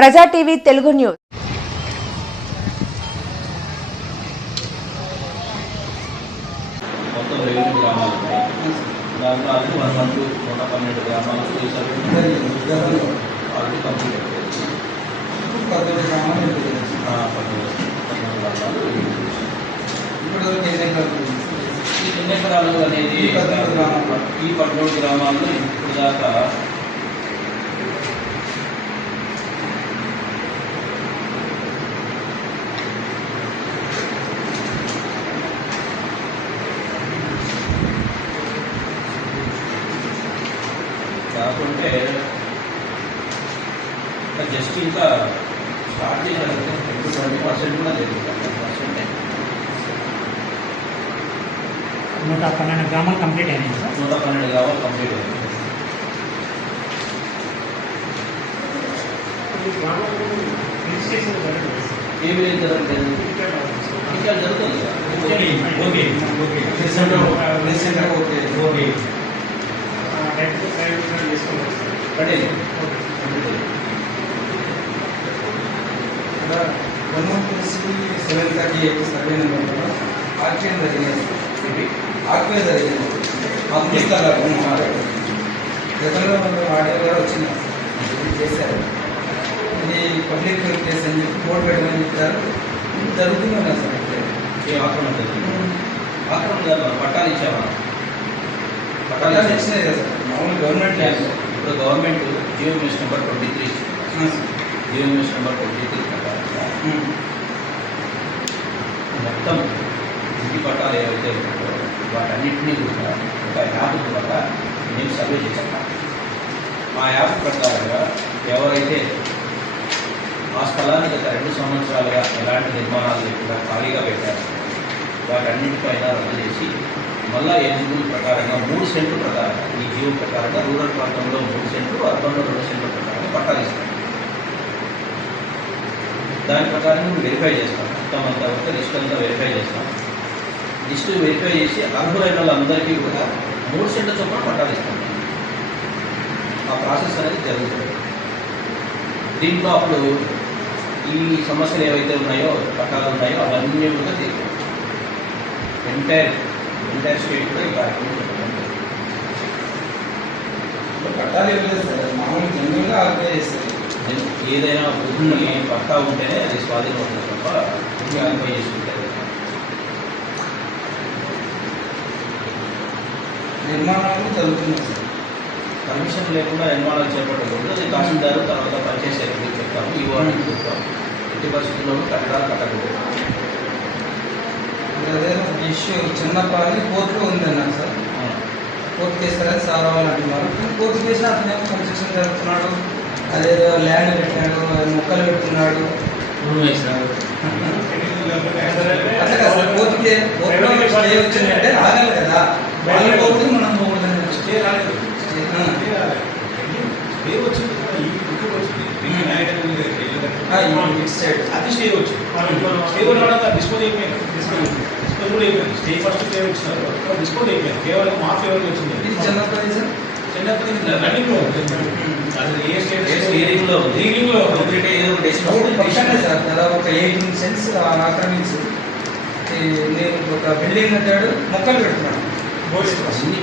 ప్రజా TV Telugu news. మొత్తం revenue గ్రామాలు ఉన్నాయి దాంట్లో అది వన్ వన్ టూ నూట పన్నెండు గ్రామాలకు ఈ సర్వే ఆల్రెడీ కంప్లీట్ అయిపోయింది పద్దెనిమిది గ్రామాలు ఎంపిక చేశారు. ఆ, పన్నెండు పన్నెండు గ్రామాలు ఇప్పటి వరకు ఎన్ని ఎకరాలు ఉంది? ఈ ఎన్ని ఎకరాలు అనేది ఈ పద్నాలుగు గ్రామాలు. ఈ పద్నాలుగు గ్రామాల్లో ఇప్పుడు దాకా కాకుంటే ఇంకా జస్ట్ ఇంకా స్టార్ట్ చేయాలి ట్వంటీ పర్సెంట్ కూడా పర్సెంట్ నూట పన్నెండు గ్రామాలు కంప్లీట్ అయినాయి సార్. నూట పన్నెండు గ్రామాలు కంప్లీట్ అయింది ఏమి లేదు ఇంకా జరుగుతుంది కదా. రీసెంట్గా ఓకే. అంటే one one two C seven thirty eight survey నెంబర్లో ఆక్షన్ జరిగింది. ఆక్వే జరిగింది. అమృతాలు గతంలో ఆడియో కూడా వచ్చింది ఇది చేశారు. ఇది పబ్లిక్ కేసు అని చెప్పి బోర్డు పెట్టమని జరుగుతూనే ఉన్నది సార్. ఏ ఆక్రమణ జరిగింది? ఆక్రమణ జరగదు పట్టాలు ఇచ్చామా పట్టాలు పట్టాలు ఇచ్చాము. ఇచ్చినాయి కదా సార్. మామూలు గవర్నమెంట్ ల్యాండ్ ఇప్పుడు government G O Ms number twenty three. G O Ms number twenty three. మొత్తం ఇంటి పట్టాలు ఏవైతే ఉన్నాయో వాటన్నింటినీ కూడా ఒక యాప్ ద్వారా నేను సర్వే చేశాను ఆ యాప్ ప్రకారంగా ఎవరైతే ఆ స్థలానికి గత రెండు సంవత్సరాలుగా ఎలాంటి నిర్మాణాలు లేకుండా ఖాళీగా పెట్టారు వాటన్నింటిపైన రద్దు చేసి మళ్ళా ఎలిజిబుల్ ప్రకారంగా మూడు సెంట్లు ప్రకారంగా ఈ జీవో ప్రకారంగా రూరల్ ప్రాంతంలో మూడు సెంట్లు అర్బన్లో రెండు సెంట్ల ప్రకారంగా పట్టాలు ఇస్తారు. దాని ప్రకారం వెరిఫై చేస్తాం. మొత్తం అంతా ఒక లిస్ట్ అంతా వెరిఫై చేస్తాం. లిస్ట్ వెరిఫై చేసి అర్హులైన వాళ్ళందరికీ కూడా మూడు సెంటర్ చొప్పున పట్టాలు ఇస్తాం. ఆ ప్రాసెస్ అనేది జరుగుతుంది. దీంట్లో అప్పుడు ఈ సమస్యలు ఏవైతే ఉన్నాయో పట్టాలు ఉన్నాయో అవన్నీ కూడా తీరు ఎంటైర్ ఎంటైర్ స్టేట్ కూడా ఈ కార్యక్రమం పట్టాలి పట్టాలు ఇవ్వలేదు సార్. మామూలు జనరల్గా ఆర్గనైజ్ చేస్తారు. ఏదైనా భూమి పట్టా ఉంటేనే అది స్వాధీనం అవుతుంది తప్ప ఇంకా అన్వయం చేసుకుంటే నిర్మాణాలు జరుగుతున్నాయి సార్ పర్మిషన్ లేకుండా నిర్మాణాలు చేపట్టకూడదు. అది తహసీల్దారు తర్వాత సెక్రటరీ చెప్తాము ఈ వార్డు చెప్తాము. ఎట్టి పరిస్థితుల్లోనూ కట్టడాలు కట్టకూడదు. ఇష్యూ చిన్నప్పని కోర్టులో ఉందన్నారు సార్. కోర్టు కేసు సార్ అంటున్నారు. కానీ కోర్టు కేసు అతనేమో కన్స్ట్రక్షన్ జరుగుతున్నాడు అదేదో ల్యాండ్ పెట్టినాడు మొక్కలు అట్లా కాదు స్టే వచ్చిందంటే ఆగాలి కదా. వాళ్ళ కోర్టు మనం పోకూడదని స్టే రాలేదు. స్టే వచ్చింది అది స్టే వచ్చింది. స్టే ఉన్నాడు డిస్పోజ్ అయిపోయింది. డిస్పోజ్ కూడా అయిపోయింది. స్టే ఫస్ట్ స్టే వచ్చినారు డిస్పోజ్ అయిపోయింది. కేవలం మా ఫేవర్ వచ్చింది? చిన్నప్పటి రన్నింగ్లో ఏ స్టేట్లో. రీడింగ్లో కంప్లీట్ ఒక డెసిషన్ సార్ దాదాపు ఒక ఎయిటీన్ సెన్స్ ఆక్రమించి నేను ఒక బిల్డింగ్ కట్టాడు మొక్కలు పెడుతున్నాడు అన్ని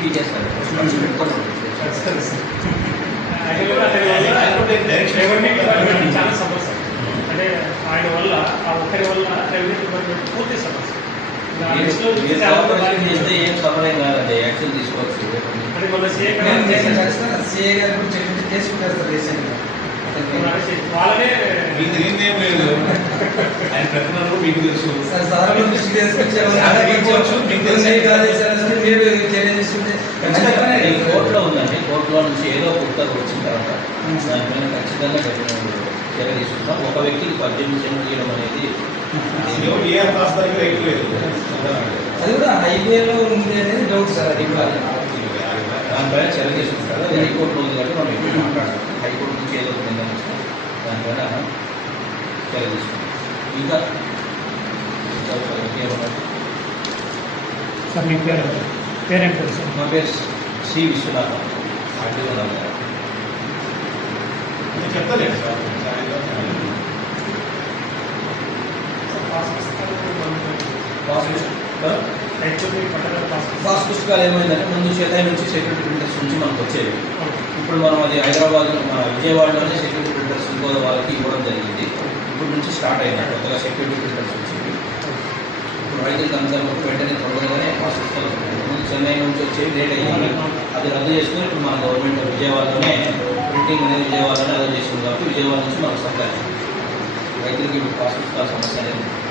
డిపార్ట్మెంట్ చాలా సమస్య అంటే ఆయన వల్ల ఆ ఒక్కరి వల్ల రెవెన్యూ డిపార్ట్మెంట్ పూర్తి సమస్య ఏం సమయం కాదండి. యాక్షన్ తీసుకోవచ్చు. ఆయన ప్రతినాడు మీకు తెలుసు కోర్టులో ఉందండి కోర్టులో నుంచి ఏదో ఉత్తర్వు వచ్చిన తర్వాత. దానిపైన ఖచ్చితంగా చర్య తీసుకుంటాం ఒక వ్యక్తికి పద్దెనిమిది సెంట్లు తీయడం అనేది అది కూడా హైవేలో ఉంది అనేది డౌట్ సార్ అది కూడా దానిపైన చర్య తీసుకుంటారు. అది హైకోర్టులో ఉంది కాబట్టి మనం ఎక్కువ మాట్లాడతాం హైకోర్టు నుంచి ఏదో ఒక నిర్ణయం ఇస్తాం దానిపైన చర్య తీసుకుంటాం. ఇంకా ఇంకా ఇంకేమన్నా? సార్ మీ పేరు? పేరేం పేరు సార్? నా పేరు శ్రీ విశ్వనాథం. ఆర్టీఓ నగర్ చెప్తలేదు సార్ సాయంత్రం సాయంత్రం. సో పాస్ పుస్తకాలు పాస్ పుస్తకాలు యాక్చువల్లీ పట్టణ పాస్ పుస్తకాలు ఏమైందంటే ముందు చెన్నై నుంచి సెక్యూరిటీ ప్రింటర్స్ నుంచి మనకు వచ్చేవి. ఇప్పుడు మనం అది హైదరాబాద్ మన విజయవాడలోనే సెక్యూరిటీ ప్రింటర్స్ ఇంకో వాళ్ళకి ఇవ్వడం జరిగింది. ఇప్పుడు నుంచి స్టార్ట్ అయింది కొత్తగా సెక్యూరిటీ ప్రింటర్స్ వచ్చింది. ఇప్పుడు రైతులు అందరూ వెంటనే తొందరగానే పాస్ పుస్తకాలు ముందు చెన్నై నుంచి వచ్చేవి లేట్ అయ్యింది అది రద్దు చేసుకుని ఇప్పుడు మన గవర్నమెంట్ విజయవాడలోనే ప్రింటింగ్ అనేది విజయవాడలోనే రద్దు చేసింది కాబట్టి విజయవాడ నుంచి మనకు సప్లై రైతులకి ఇప్పుడు పాస్ పుస్తకాల సమస్య అనేది ఉంది.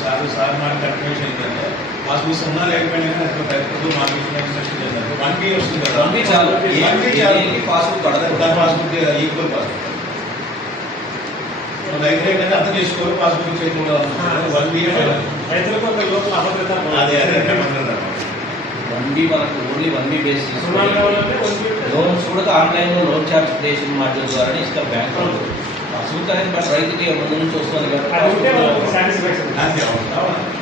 సార్ సార్ మాట కన్ఫర్మేషన్ ఏంటంటే పాస్బుక్స్ ఉన్నా లేకపోయినా కానీ అసలు ప్రతి మాకు ఇన్ఫర్మేషన్ చేస్తారు వన్ బి వస్తుంది కదా వన్ బి చాలు వన్ బి చాలు ఏ పాస్బుక్ పడదు దాని పాస్బుక్ ఈక్వల్ పాస్బుక్ మన రైతు ఏంటంటే అర్థం చేసుకోరు పాస్బుక్ చేయకుండా వన్ బి రైతులకు ఒక లోపల అభద్రత అదే అదే ఏమంటారు వన్ బి మనకు ఓన్లీ వన్ బి బేస్ రుణాలు కావాలంటే కొంచెం లోన్స్ కూడా ఆన్లైన్లో లోన్ చార్జ్ క్రియేషన్ మాడ్యూల్ ద్వారానే ఇస్తారు బ్యాంక్ వాళ్ళు అనేది మన రైతుకి ముందు నుంచి వస్తుంది అది